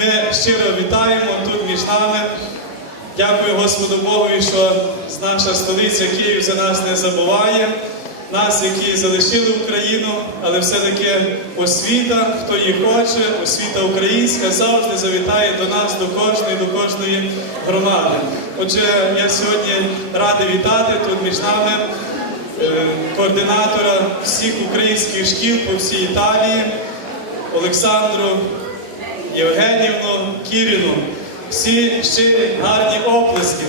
Ми щиро вітаємо тут між нами. Дякую Господу Богу, що наша столиця Київ за нас не забуває. Нас, які залишили Україну, але все-таки освіта, хто її хоче, освіта українська завжди завітає до нас, до кожної, до кожної громади. Отже, я сьогодні радий вітати тут між нами е, координатора всіх українських шкіл по всій Італії Олександру Євгенівну Кіріну. Всі щирі гарні оплески.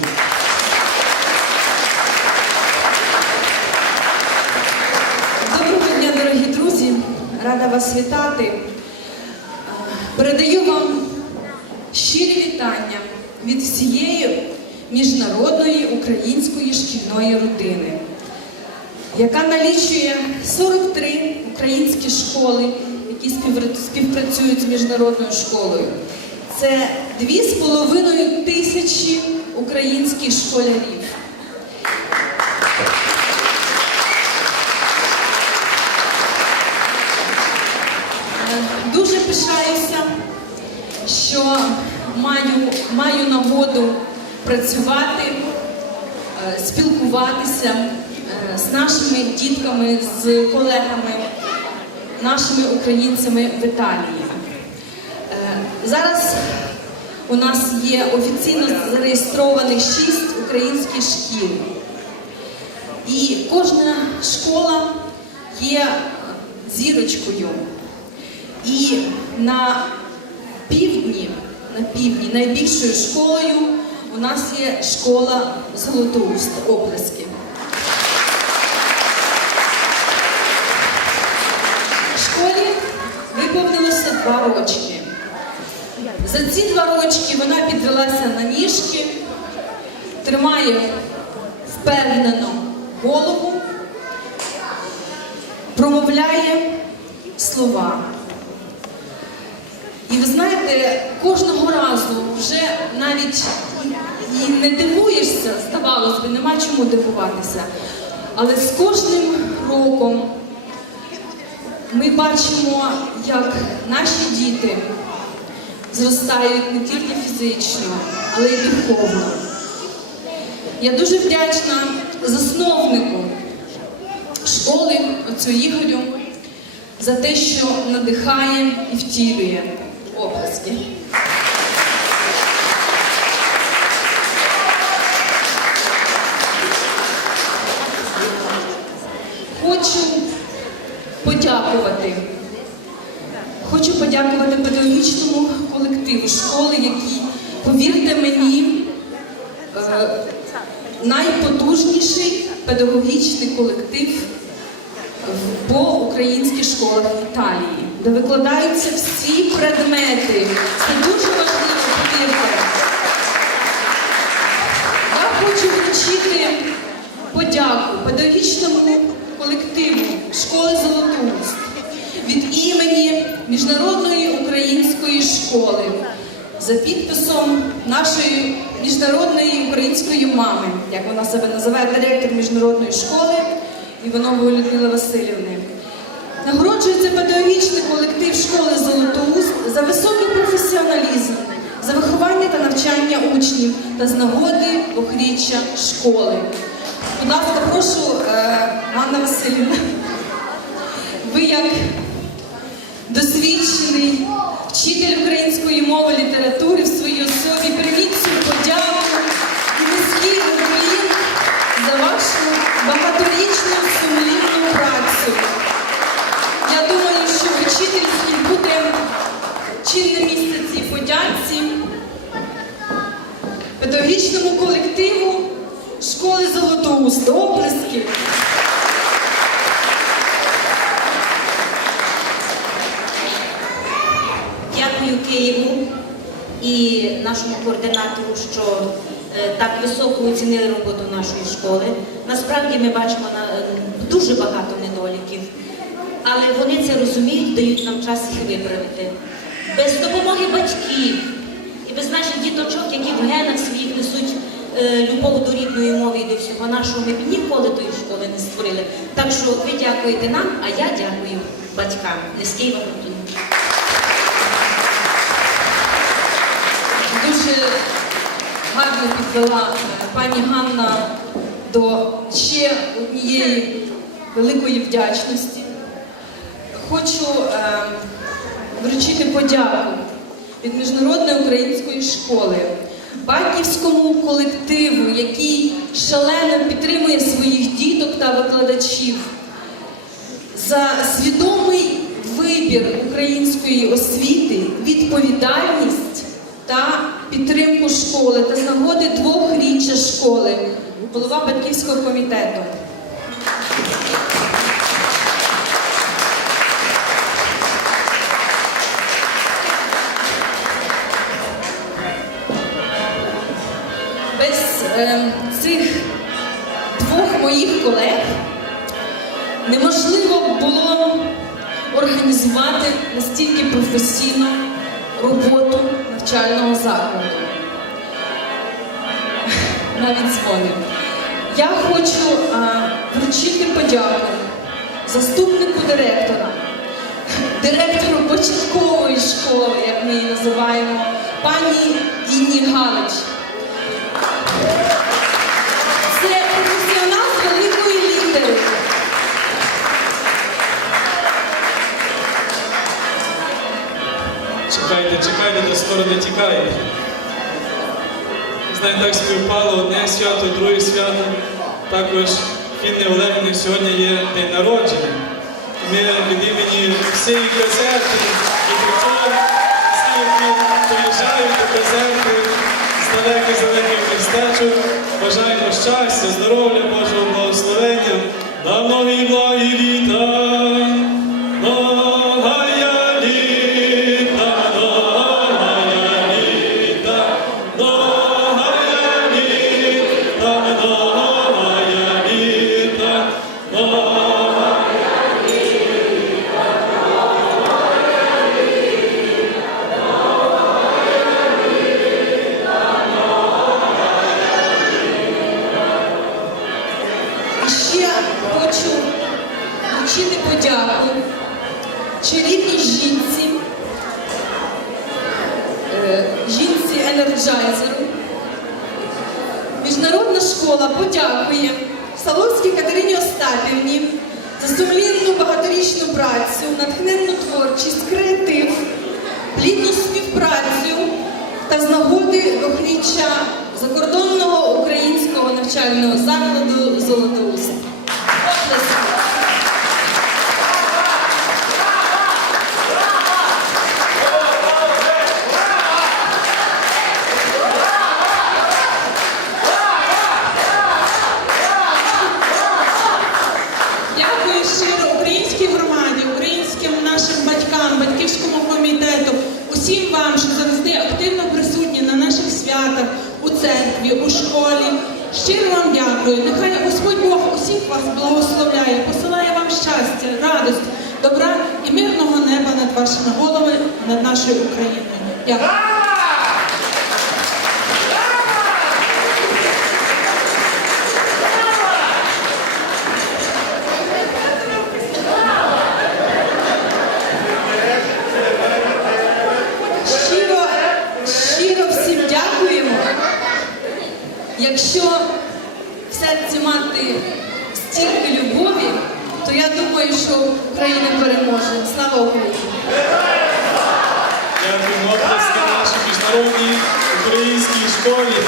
Доброго дня, дорогі друзі! Рада вас вітати. Передаю вам щирі вітання від всієї міжнародної української шкільної родини, яка налічує 43 українські школи, які співпра- співпрацюють з міжнародною школою. Це 2,5 тисячі українських школярів. Е, Дуже пишаюся, що маю, маю нагоду працювати, е, спілкуватися е, з нашими дітками, з колегами, нашими українцями в Італії. Е, Зараз у нас є офіційно зареєстрованих шість українських шкіл. І кожна школа є зірочкою. І на півдні, на півдні найбільшою школою у нас є школа Золотоуст Оплески. Школі виповнилося два рочки. За ці два рочки вона підвелася на ніжки, тримає впевнено голову, промовляє слова. І ви знаєте, кожного разу вже навіть і не дивуєшся, здавалось би, нема чому дивуватися. Але з кожним роком ми бачимо, як наші діти зростають не тільки фізично, але й духовно. Я дуже вдячна засновнику школи, отцю Ігорю, за те, що надихає і втілює оплески. Хочу подякувати. Хочу подякувати педагогічному колективу школи, який, повірте мені, е, найпотужніший педагогічний колектив по українських школах в Італії, де викладаються всі предмети. Це дуже важливо, повірте. Я хочу вручити подяку педагогічному колективу школи імені Міжнародної української школи за підписом нашої міжнародної української мами, як вона себе називає, директор міжнародної школи Іванової Людмили Васильівни. Нагороджується педагогічний колектив школи Золотоуст за високий професіоналізм, за виховання та навчання учнів та з нагоди двохріччя школи. Будь ласка, прошу, е, Ганна Васильівна. Ви як досвідчений вчитель української мови літератури в своїй особі прийміть цю подяку і низький уклін за вашу багаторічну сумлінну працю. Я думаю, що вчительський буде чинне місце цій подяці педагогічному колективу школи Золотоуст. Оплески. Дякую Києву і нашому координатору, що е, так високо оцінили роботу нашої школи. Насправді ми бачимо е, дуже багато недоліків, але вони це розуміють, дають нам час їх виправити. Без допомоги батьків і без наших діточок, які в генах своїх несуть е, любов до рідної мови і до всього нашого, ми б ніколи тої школи не створили. Так що ви дякуєте нам, а я дякую батькам. Низький вам уклін. Гарно підвела е, пані Ганна до ще однієї великої вдячності. Хочу е, вручити подяку від Міжнародної української школи, батьківському колективу, який шалено підтримує своїх діток та викладачів за свідомий вибір української освіти, відповідальність та підтримку школи та з нагоди двохріччя школи, голова батьківського комітету. Без е, цих двох моїх колег неможливо було організувати настільки професійну роботу навчального закладу. Навіть дзвонив. Я хочу а, вручити подяку заступнику директора, директору початкової школи, як ми її називаємо, пані Інні Галич. Це професіонал великої літери. Чекайте, до скоро не тікає. Знаєте, так співпало одне свято, друге свято. Також Фінни Олегівни сьогодні є день народження. Ми від імені всієї казерти і причому всі, які приїжджають до казерти з далеких з далеких містечок, бажаємо щастя, здоров'я, Божого благословення, на многі благі літа. Вручити подяку чарівній жінці, е, жінці енерджайзеру. Міжнародна школа подякує Салонській Катерині Остапівні за сумлінну багаторічну працю, натхненну творчість, креатив, плідну співпрацю та з нагоди річчя закордонного українського навчального закладу Золотоуст. Оплески. Дякую щиро українській громаді, українським нашим батькам, батьківському комітету, усім вам, що завжди активно присутні на наших святах, у церкві, у школі. Щиро вам дякую. Нехай Господь Бог усіх вас благословляє, посилає вам щастя, радость, добра і мирного неба над вашими головами, над нашою Україною. Дякую. Щиро, щиро всім дякуємо. Якщо в серці мати стільки любові, то я думаю, що Україна переможе. Слава Україні! Дякую, оплески нашій міжнародній українській школі.